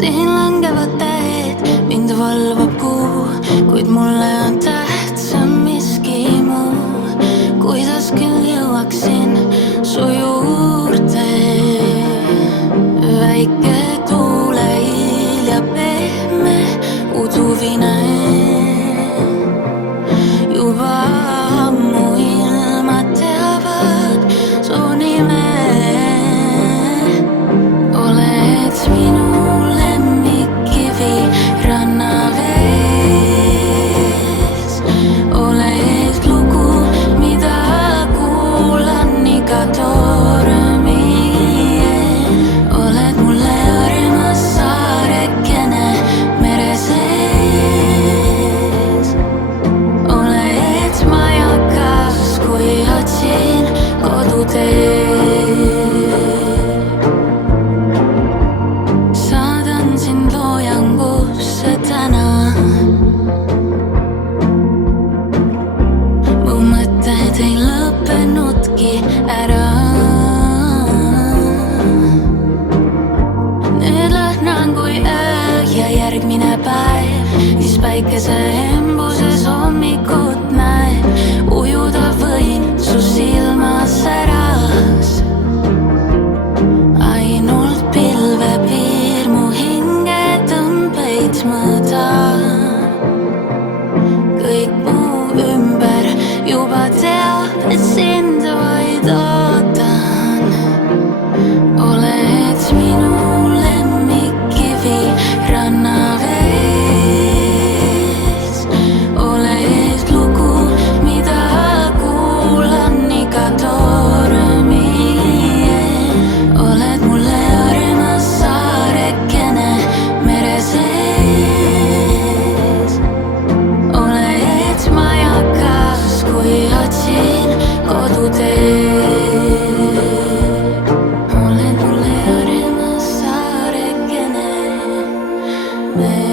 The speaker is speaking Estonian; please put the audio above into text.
siin langevad tähed, mind valvab kuu, kuid mulle on tähtsam miski muu. Kuidas küll jõuaksin su juurde? Väike tuuleil ja pehme uduvine, juba ammu ilmad teavad su nime. Oled minu lemmikkivi rannavees, oled lugu, mida kuulan iga tormi eel. Oled mulle armas saarekene mere sees, oled majakas, kui otsin koduteed. Saadan sind loojangusse täna, mu mõtted ei lõppenudki ära. Nüüd lõhnan kui öö ja järgmine päev, mis päikese embuses hommikut näeb. Ujuda võin su silmasäras, ainult pilvepiir mu hingetõmbeid mõõdab. Kõik mu ümber juba teab, et sind vaid ootan. Oled minu lemmikkivi rannavees, oled lugu, mida kuulan iga tormi eel. Oled mulle armas saarekene mere sees, oled majakas, kui otsin koduteed. Oled mulle armas saarekene mere